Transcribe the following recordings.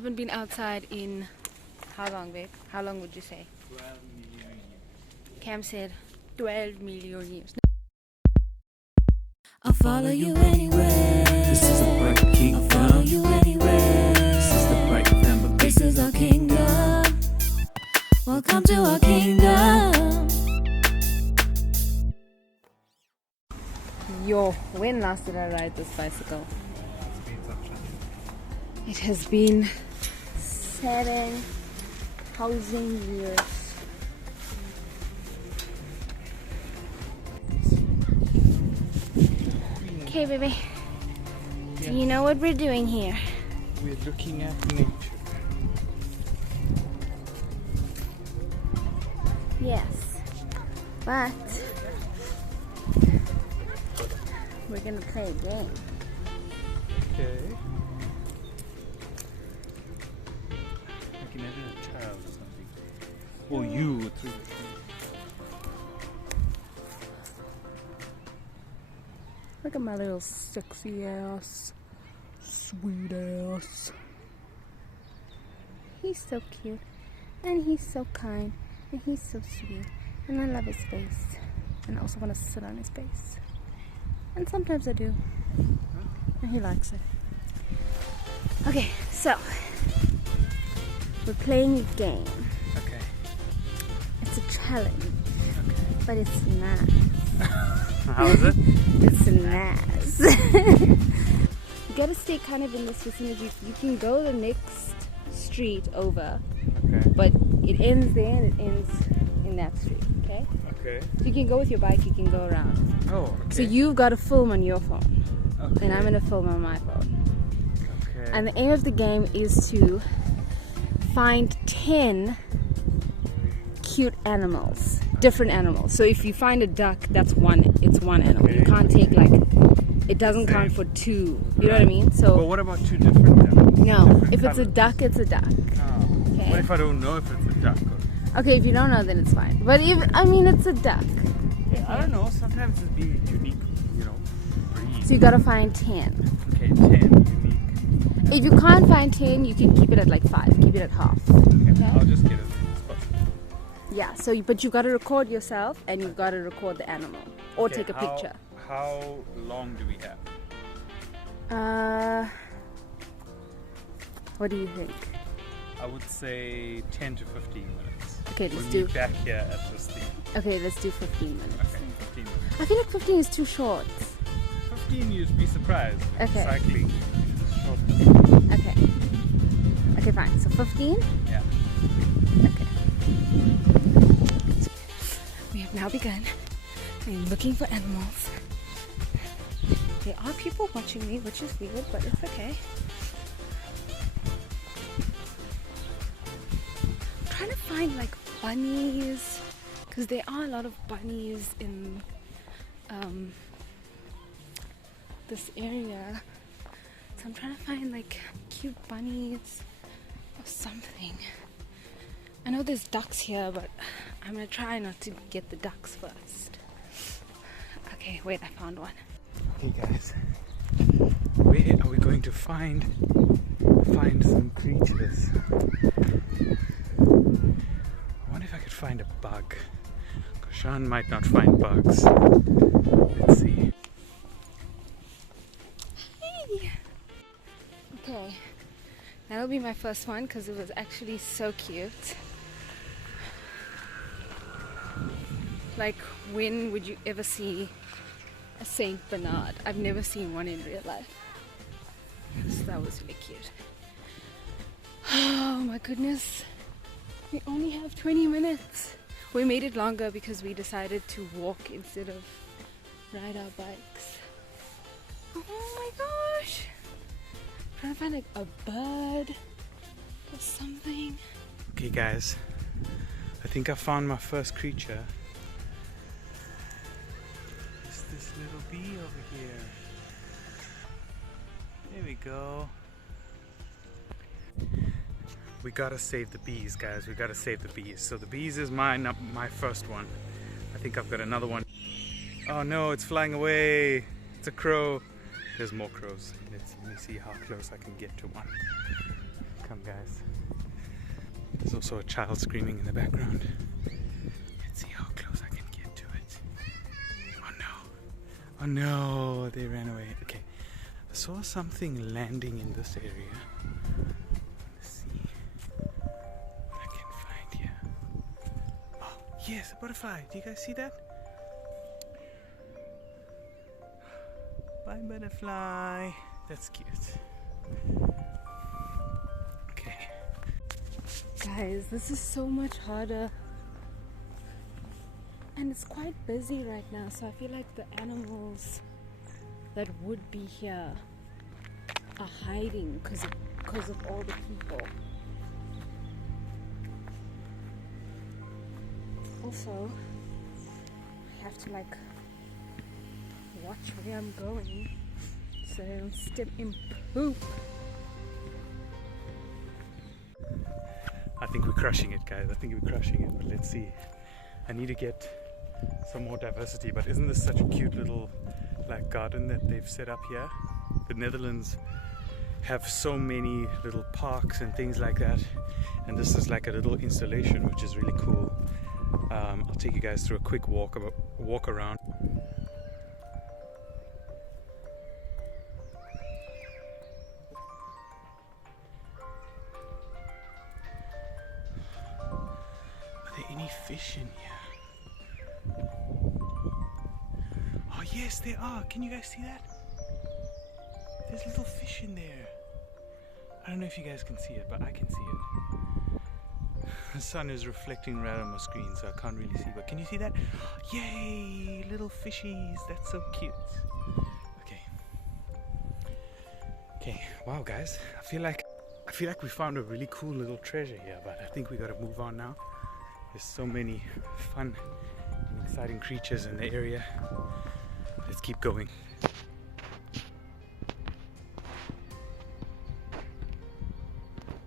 haven't been outside in how long, babe? How long would you say? 12 million years. Cam said 12 million years. I'll follow you anywhere. This is a bright kingdom. I'll follow you anywhere. This is the bright family. This is our kingdom. Welcome to our kingdom. Yo, when last did I ride this bicycle? It's been some time. It has been 7,000 years. Okay, baby. Do you know what we're doing here? We're looking at nature. Yes. But we're gonna play a game. Okay. Like imagine a child or something. Or you through the thing. Look at my little sexy ass, sweet ass. He's so cute, and he's so kind, and he's so sweet, and I love his face, and I also want to sit on his face. And sometimes I do, and he likes it. Okay, so we're playing a game. Okay. It's a challenge, Okay. but it's nice. How is it? It's nice. You gotta stay kind of in this vicinity. You can go the next street over, Okay. but it ends there and it ends in that street, okay? Okay. So you can go with your bike, you can go around. Oh, okay. So you've got to film on your phone, Okay. and I'm gonna film on my phone. Okay. And the aim of the game is to find 10 cute animals, different animals. So if you find a duck, it's one animal. You Okay. can't take like, it doesn't Same. count for two. You know what I mean? But So what about two different animals? no, Different if it's a colours? duck, it's a duck. Oh. Okay. What if I don't know if it's a duck? Okay, if you don't know, then it's fine. But if it's a duck. Yeah, I don't know. Sometimes it'd be unique, breed. So you gotta find 10. Okay, 10 unique. If you can't find 10, you can keep it at like 5. Keep it at half. Okay. I'll just get it. Yeah. So, but you gotta record yourself, and you gotta record the animal, or Okay, take a picture. How long do we have? What do you think? I would say 10 to 15 minutes. Okay, let's We'll do. meet back here at this thing. Okay, let's do 15 minutes. Okay, 15 minutes. I feel like 15 is too short. 15, you'd be surprised. Okay. Cycling is short distance. Okay. Okay, fine. So 15. Yeah. Okay. We have now begun looking for animals. There are people watching me, which is weird, but it's okay. I'm trying to find like bunnies, because there are a lot of bunnies in this area. So I'm trying to find like cute bunnies or something. I know there's ducks here, but I'm gonna try not to get the ducks first. Okay, wait, I found one. Okay, guys. Where are we going to find some creatures? I wonder if I could find a bug. Sean might not find bugs. Let's see. Hey! Okay, that'll be my first one because it was actually so cute. Like, when would you ever see a Saint Bernard? I've never seen one in real life. So that was really cute. Oh my goodness. We only have 20 minutes. We made it longer because we decided to walk instead of ride our bikes. Oh my gosh. I'm trying to find like a bird or something. Okay, guys. I think I found my first creature. It's this little bee over here. There we go. We gotta save the bees, guys. We gotta save the bees. So the bees is my first one. I think I've got another one. Oh no, it's flying away. It's a crow. There's more crows. Let me see how close I can get to one. Come, guys. There's also a child screaming in the background. Let's see how close I can get to it. Oh no! Oh no! They ran away. Okay. I saw something landing in this area. Let's see what I can find here. Oh, yes, a butterfly. Do you guys see that? Bye, butterfly. That's cute. Okay. Guys, this is so much harder. And it's quite busy right now, so I feel like the animals that would be here are hiding because of all the people. Also, I have to like watch where I'm going so I don't step in poop. I think we're crushing it, guys. I think we're crushing it, but let's see. I need to get some more diversity, but isn't this such a cute little like garden that they've set up here? The Netherlands have so many little parks and things like that, and this is like a little installation which is really cool. I'll take you guys through a quick walk around. Are there any fish in here? Oh yes, there are. Can you guys see that? There's little fish in there. I don't know if you guys can see it, but I can see it. The sun is reflecting right on my screen, so I can't really see, but can you see that? Yay, little fishies. That's so cute. Okay, wow guys, I feel like we found a really cool little treasure here, but I think we gotta move on now. There's so many fun and exciting creatures in the area. Let's keep going.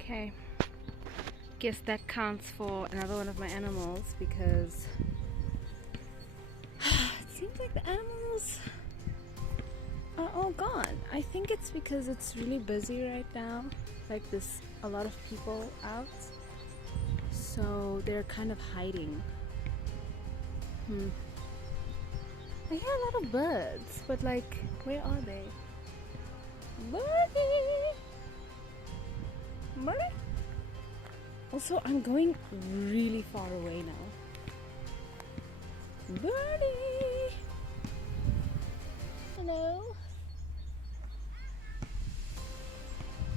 Okay, guess that counts for another one of my animals because it seems like the animals are all gone. I think it's because it's really busy right now. Like there's a lot of people out, so they're kind of hiding. I hear a lot of birds, but like, where are they? Birdie! Birdie! Also, I'm going really far away now. Birdie! Hello?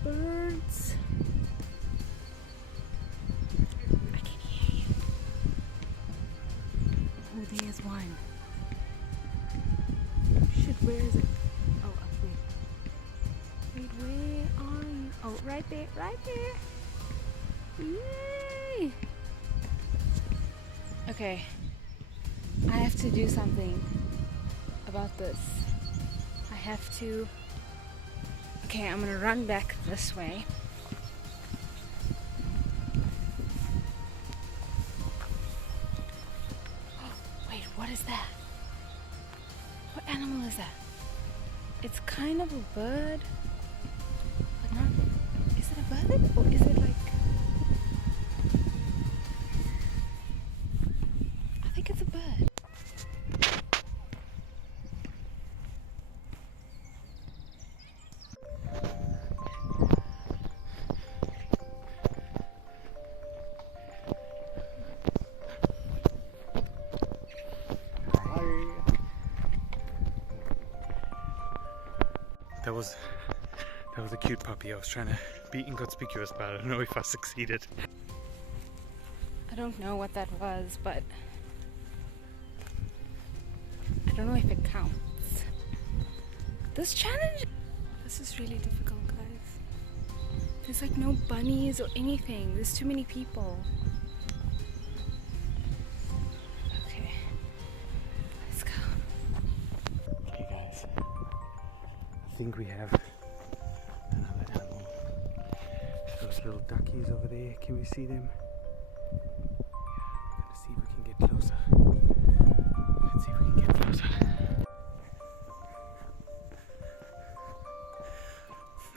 Birds. I can hear you. Oh, there's one. Shit, where is it? Oh, up there. Wait, where are you? Oh, right there, right there. Yay! Okay. I have to do something about this. I have to... Okay, I'm gonna run back this way. Oh, wait, what is that? What animal is that? It's kind of a bird, but not... Is it a bird? Or is it like... I think it's a bird. That was a cute puppy. I was trying to be inconspicuous, but I don't know if I succeeded. I don't know what that was, but I don't know if it counts. This challenge, this is really difficult, guys. There's like no bunnies or anything. There's too many people. Okay, let's go. Okay, guys. I think we have another animal. Those little duckies over there. Can we see them? Yeah, let's see if we can get closer. Let's see if we can get closer.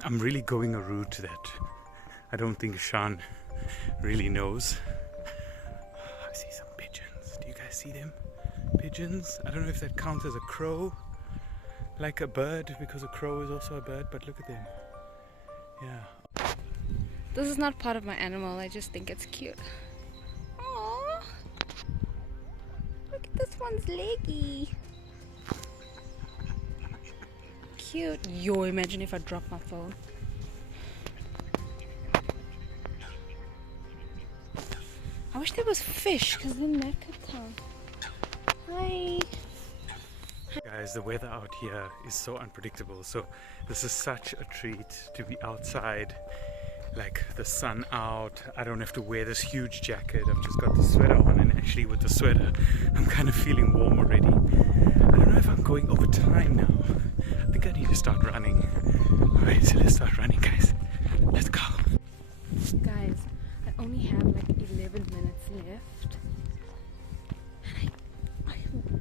I'm really going a route that I don't think Sean really knows. I see some pigeons. Do you guys see them? Pigeons. I don't know if that counts as a crow, like a bird, because a crow is also a bird, but look at them. Yeah. This is not part of my animal, I just think it's cute. Aww. Look at this one's leggy. Cute. Yo, imagine if I drop my phone. I wish there was fish, because then that could count. Hi. Guys, the weather out here is so unpredictable, so this is such a treat to be outside, like the sun out. I don't have to wear this huge jacket, I've just got the sweater on, and actually with the sweater I'm kind of feeling warm already. I don't know if I'm going over time now. I think I need to start running. Alright, so let's start running, guys. Let's go. Guys, I only have like 11 minutes left. I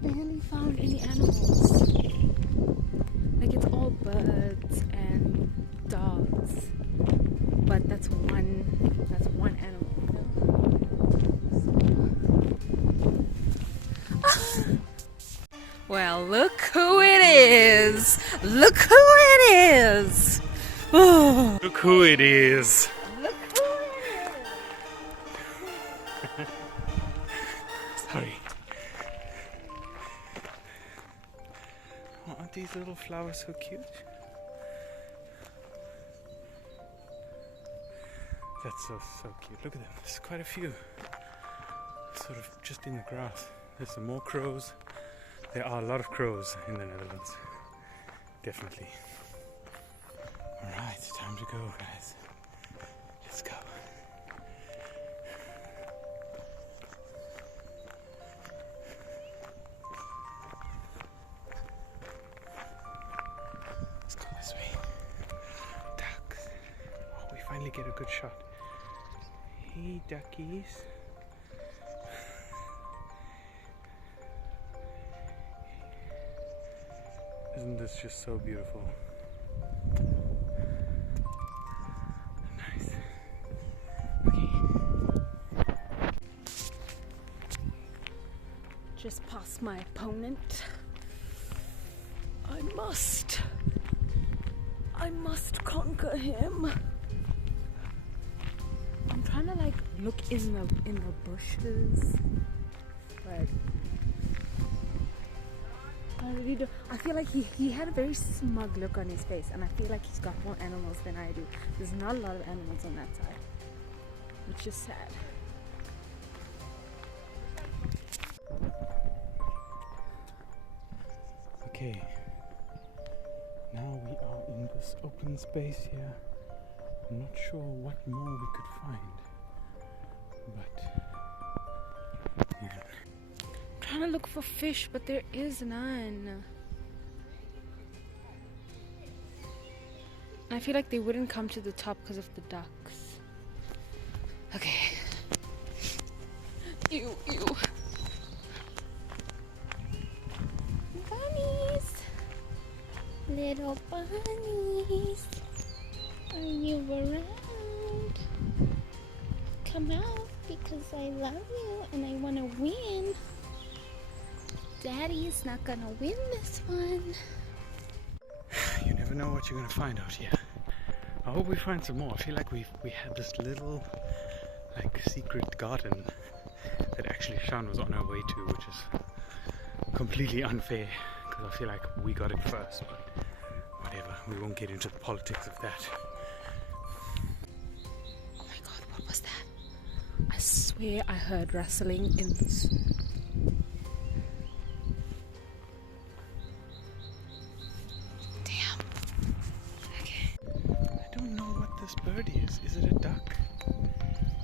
barely found any animals. Like it's all birds and dogs. But that's one animal. Well, look who it is! Look who it is! Oh. Look who it is! Look who it is! Sorry. Oh, aren't these little flowers so cute? That's so cute. Look at them. There's quite a few. Sort of just in the grass. There's some more crows. There are a lot of crows in the Netherlands. Definitely. Alright, time to go, guys. Let's go. Let's go this way. Ducks. Oh, we finally get a good shot. Hey, duckies. Isn't this just so beautiful? Nice. Okay. Just past my opponent. I must conquer him. I'm trying to like look in the bushes, but I really do. I feel like he had a very smug look on his face, and I feel like he's got more animals than I do. There's not a lot of animals on that side, which is sad. Okay. Now we are in this open space here. I'm not sure what more we could find, but yeah. I'm trying to look for fish, but there is none. I feel like they wouldn't come to the top because of the ducks. Okay. Ew. Bunnies! Little bunnies! Are you around? Come out because I love you and I want to win. Daddy's not gonna win this one. You never know what you're gonna find out here. I hope we find some more. I feel like we had this little like secret garden that actually Sean was on our way to, which is completely unfair because I feel like we got it first, but whatever, we won't get into the politics of that. Oh my god, what was that? I swear I heard rustling in this. Damn. Okay. I don't know what this bird is. Is it a duck?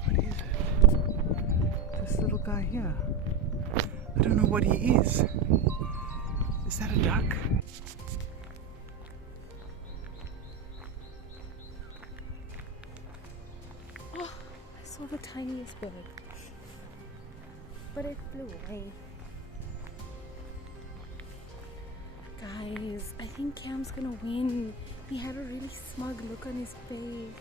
What is it? This little guy here. I don't know what he is. Is that a duck? Oh, I saw the tiniest bird. But it flew away. Guys, I think Cam's gonna win. He had a really smug look on his face.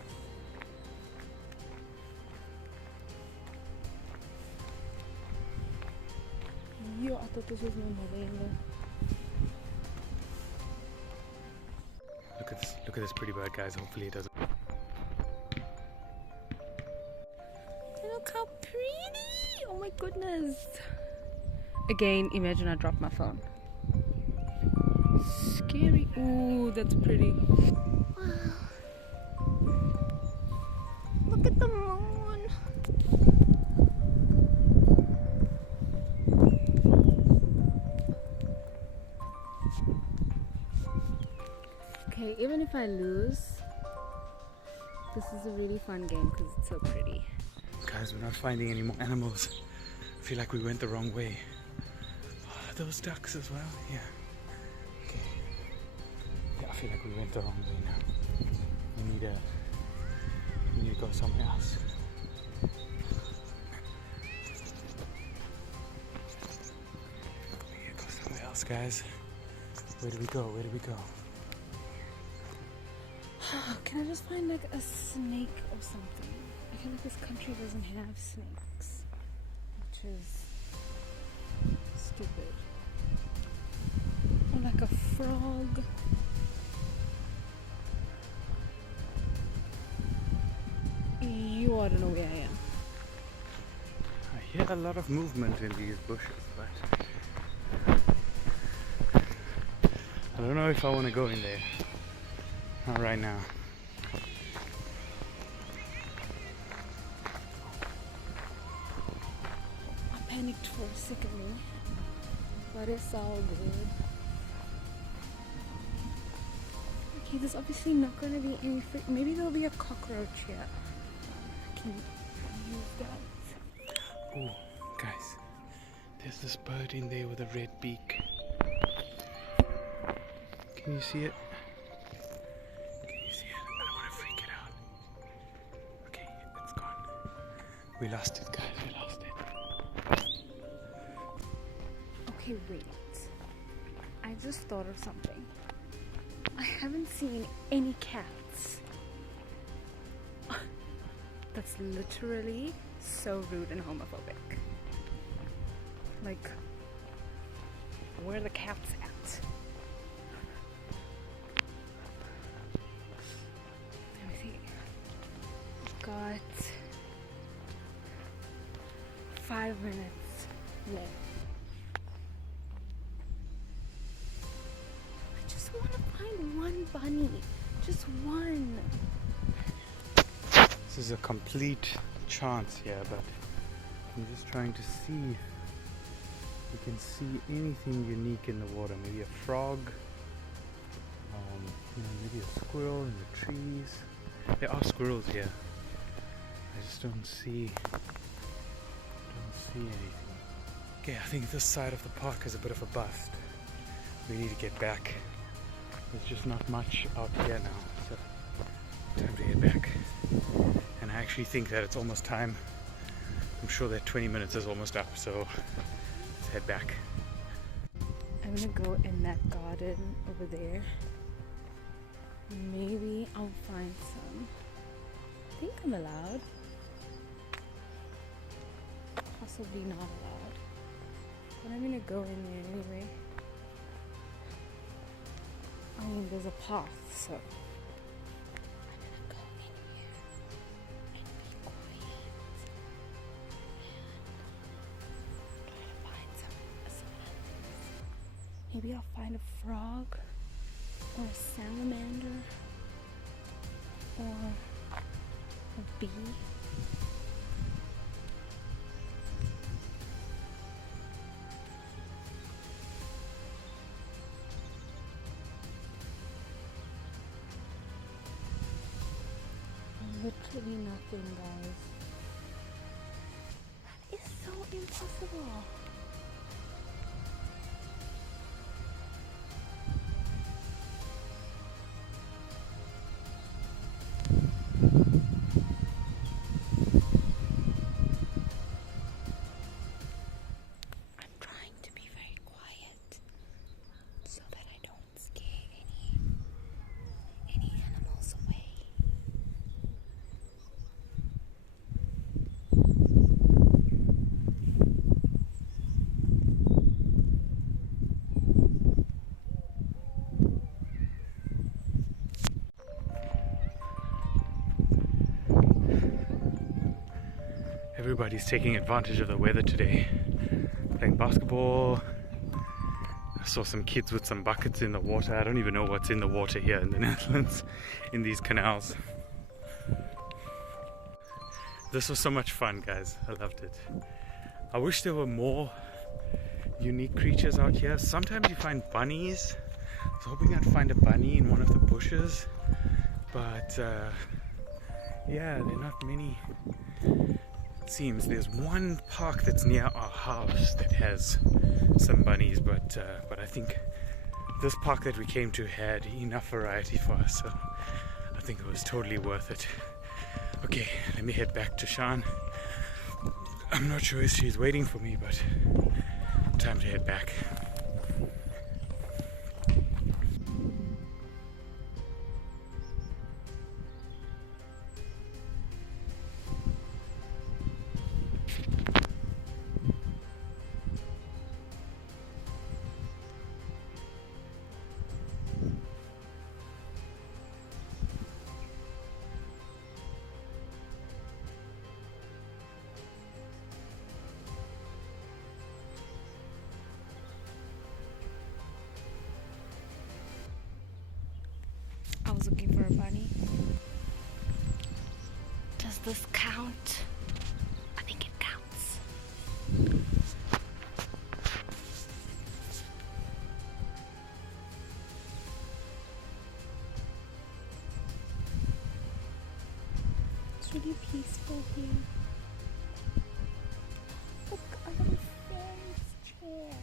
I thought this was my mother-in-law. Look at this pretty bird, guys. Hopefully it doesn't. Look how pretty! Oh my goodness. Again, imagine I dropped my phone. Scary. Ooh, that's pretty. Wow. Look at the moon. Okay, even if I lose, this is a really fun game because it's so pretty. Guys, we're not finding any more animals. I feel like we went the wrong way. Oh, those ducks as well? Yeah. Okay. Yeah, I feel like we went the wrong way now. We need to go somewhere else. We need to go somewhere else, guys. Where do we go? Where do we go? Can I just find like a snake or something? I feel like this country doesn't have snakes, which is stupid. Or like a frog. You ought to know where I am. I hear a lot of movement in these bushes, but I don't know if I want to go in there. Not right now. I panicked for a second, but it's all good. Okay, there's obviously not going to be any maybe there'll be a cockroach here. I can use that. Oh, guys, there's this bird in there with a red beak. Can you see it? Can you see it? I don't want to freak it out. Okay, it's gone. We lost it, guys. We lost it. Okay, wait. I just thought of something. I haven't seen any cats. That's literally so rude and homophobic. Like, where are the cats at? Let me see. I've got 5 minutes left. I just want to find one bunny. Just one. This is a complete chance here, but I'm just trying to see if we can see anything unique in the water. Maybe a frog, maybe a squirrel in the trees. There are squirrels here. I just don't see anything. Okay, I think this side of the park is a bit of a bust. We need to get back. There's just not much out here now, so time to get back. And I actually think that it's almost time. I'm sure that 20 minutes is almost up, so let's head back. I'm gonna go in that garden over there. Maybe I'll find some. I think I'm allowed. Possibly not allowed. But I'm gonna go in there anyway. I mean, there's a path, so I'm gonna go in here and be quiet and try to find some animals. Maybe I'll find a frog or a salamander or a bee. Literally nothing, guys. That is so impossible. I'm trying to be very quiet so that I don't scare any animals away. Everybody's taking advantage of the weather today. Playing basketball. I saw some kids with some buckets in the water. I don't even know what's in the water here in the Netherlands, in these canals. This was so much fun, guys. I loved it. I wish there were more unique creatures out here. Sometimes you find bunnies. I was hoping I'd find a bunny in one of the bushes, but yeah, there are not many. It seems there's one park that's near our house that has some bunnies, but I think this park that we came to had enough variety for us, so I think it was totally worth it. Okay, let me head back to Shan. I'm not sure if she's waiting for me, but time to head back. I was looking for a bunny. Does this count? I think it counts. It's really peaceful here. Look, a little friend's chair.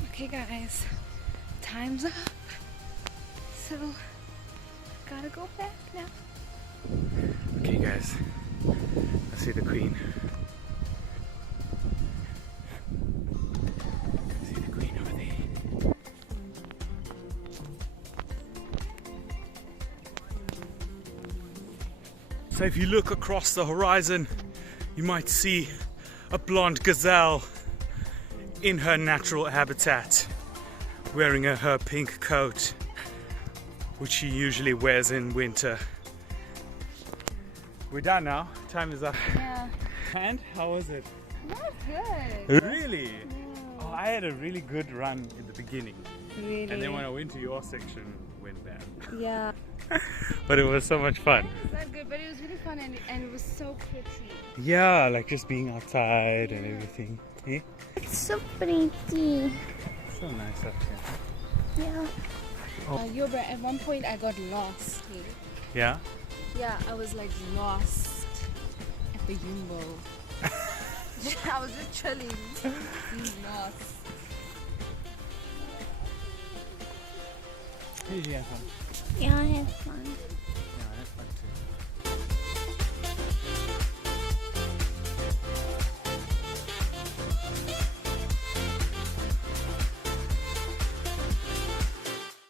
Yeah. Okay, guys. Time's up, so gotta go back now. Okay, guys, I see the queen. I see the queen over there. So if you look across the horizon, you might see a blonde gazelle in her natural habitat, wearing her pink coat, which she usually wears in winter. We're done now. Time is up. Yeah. And how was it? That was good. Really? Yeah. Oh, I had a really good run in the beginning. Really? And then when I went to your section, it went bad. Yeah. But it was so much fun. It was that good, but it was really fun and it was so pretty. Yeah, like just being outside and everything. Eh? It's so pretty. So nice up here. Yeah. Oh. At one point I got lost. Yeah? Yeah, I was like lost at the Jumbo. I was just chilling, being lost. Did you have fun? Yeah, I had fun.